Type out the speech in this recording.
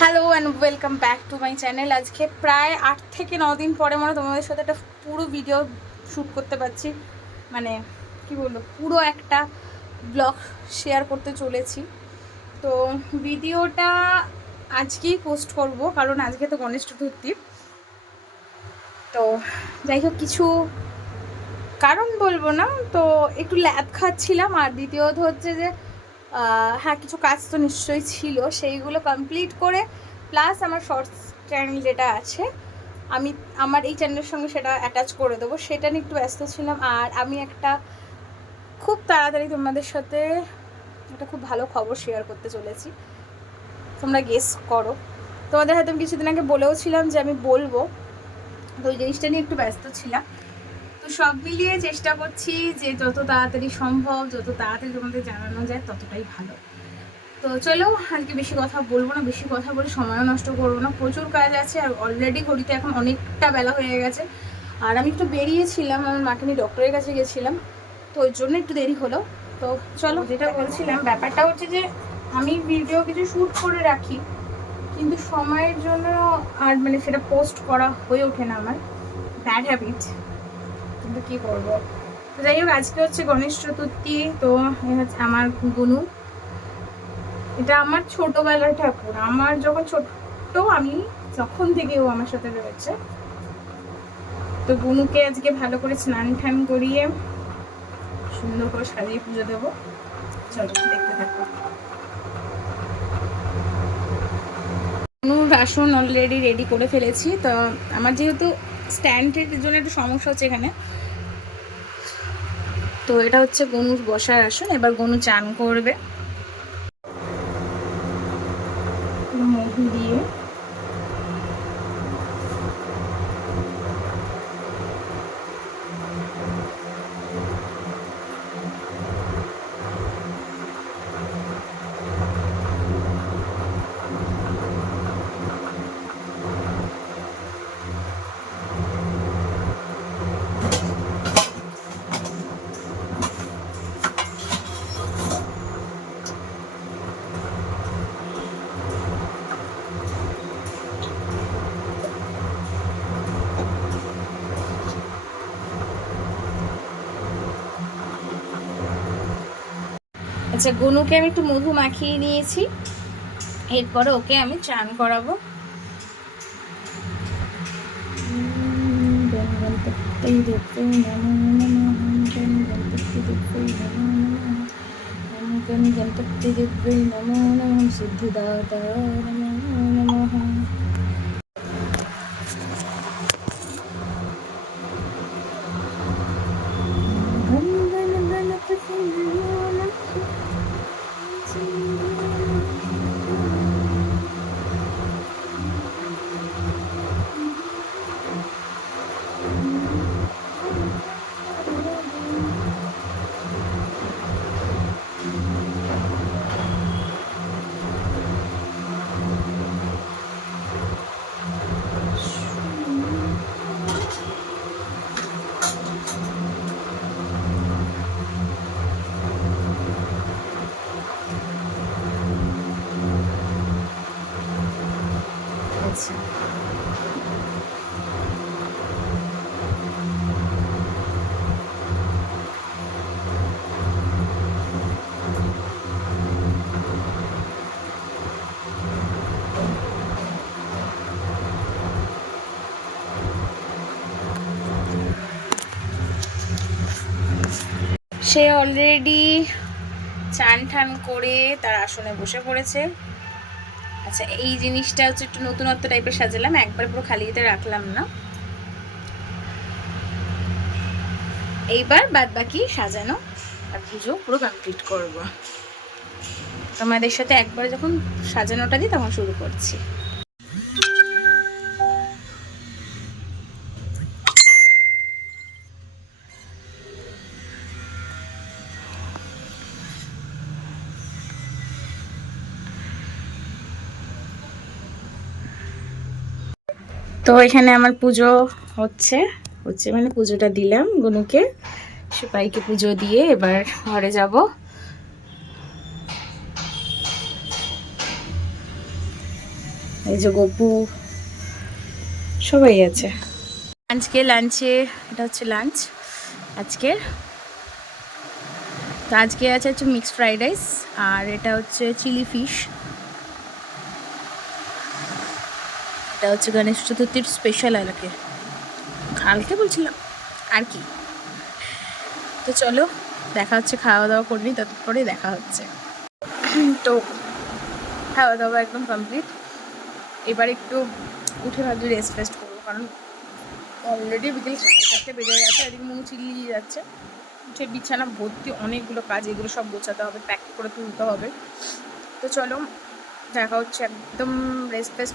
Hello and welcome back to my channel. আজকে প্রায় 8 থেকে 9 দিন পরে তোমাদের সাথে একটা পুরো ভিডিও শ্যুট করতে পারছি, মানে কি বলবো, পুরো একটা ব্লগ শেয়ার করতে চলেছি। তো ভিডিওটা আজকেই পোস্ট করব, কারণ আজকে তো গণেশ চতুর্থী। তো যাই হোক, কিছু কারণ বলবো না, তো একটু ল্যাদ খাচ্ছিলাম। আর দ্বিতীয়ত হচ্ছে যে হ্যাঁ, কিছু কাজ তো নিশ্চয়ই ছিল, সেইগুলো কমপ্লিট করে প্লাস আমার শর্টস চ্যানেল যেটা আছে, আমি আমার এই চ্যানেলের সঙ্গে সেটা অ্যাটাচ করে দেবো, সেটা নিয়ে একটু ব্যস্ত ছিলাম। আর আমি একটা খুব তাড়াতাড়ি তোমাদের সাথে একটা খুব ভালো খবর শেয়ার করতে চলেছি। তোমরা গেস করো। তোমাদের হয়তো আমি কিছুদিন আগে বলেও ছিলাম যে আমি বলবো, তো ওই জিনিসটা নিয়ে একটু ব্যস্ত ছিলাম। তো সব মিলিয়ে চেষ্টা করছি যে যত তাড়াতাড়ি সম্ভব, যত তাড়াতাড়ি তোমাদের জানানো যায় ততটাই ভালো। তো চলো, আজকে বেশি কথা বলবো না, বেশি কথা বলে সময়ও নষ্ট করবো না। প্রচুর কাজ আছে, আর অলরেডি ঘড়িতে এখন অনেকটা বেলা হয়ে গেছে। আর আমি একটু বেরিয়েছিলাম, আমার মাকে নিয়ে ডক্টরের কাছে গেছিলাম, তো ওই জন্য একটু দেরি হলো। তো চলো, যেটা বলছিলাম, ব্যাপারটা হচ্ছে যে আমি ভিডিও কিছু শ্যুট করে রাখি, কিন্তু সময়ের জন্য আর মানে সেটা পোস্ট করা হয়ে ওঠে না, আমার ব্যাড হ্যাবিট, কিন্তু কী করবো। তো যাই হোক, আজকে হচ্ছে গণেশ চতুর্থী। তো হচ্ছে আমার গুনু, এটা আমার ছোটবেলার ঠাকুর। আমার যখন ছোট, আমি যখন থেকে ও আমার সাথে রয়েছে। তো গুনুকে আজকে ভালো করে স্নান টান করিয়ে সুন্দর করে সাজিয়ে পুজো দেবো। চলো দেখতে থাকো। গুনুর আসন অলরেডি রেডি করে ফেলেছি। তো আমার যেহেতু স্ট্যান্ডের জন্য একটু সমস্যা হচ্ছে এখানে, তো এটা হচ্ছে গনুর বসার আসন। এবার গনু চান করবে মহু দিয়ে। আচ্ছা, গনুকে আমি একটু মধু মাখিয়ে নিয়েছি, এরপরে ওকে আমি চান করাবো। गणपति देव्यै नमो नमः सिद्धिदाता नमो नमः। সে অলরেডি চান ঠান করে তার আসনে বসে পড়েছে। আচ্ছা, এই জিনিসটা হচ্ছে একটু নতুনত্ব টাইপের সাজালাম, একবার পুরো খালিতে রাখলাম না। এইবার বাদ বাকি সাজানো আর পুজো পুরো কমপ্লিট করব। তোমাদের সাথে একবার যখন সাজানোটা দিই তখন শুরু করছি। তো এখানে আমার পুজো হচ্ছে মানে পুজোটা দিলাম গনুকে, সবাইকে পুজো দিয়ে এবার ঘরে যাব। এই যে গপু সবাই আছে। লাঞ্চে এটা হচ্ছে লাঞ্চ আজকের। তো আজকে আছে হচ্ছে মিক্সড ফ্রাইড রাইস, আর এটা হচ্ছে চিলি ফিশ। এটা হচ্ছে গণেশ চতুর্থীর স্পেশাল কালকে বলছিলাম আর কি। তো চলো দেখা হচ্ছে, খাওয়া দাওয়া করিনি ততক্ষণে দেখা হচ্ছে। তো খাওয়া দাওয়া একদম কমপ্লিট। এবার একটু উঠে ভাবছি রেস্ট ফেস্ট করবো, কারণ অলরেডি বিকেল 4:30 বেজে গেছে। এদিকে মুখ চিল্লিয়ে যাচ্ছে। উঠে বিছানা ভর্তি অনেকগুলো কাজ, এগুলো সব গোছাতে হবে, প্যাক করে তুলতে হবে। তো চলো দেখা হচ্ছে, একদম রেস্ট ফেস্ট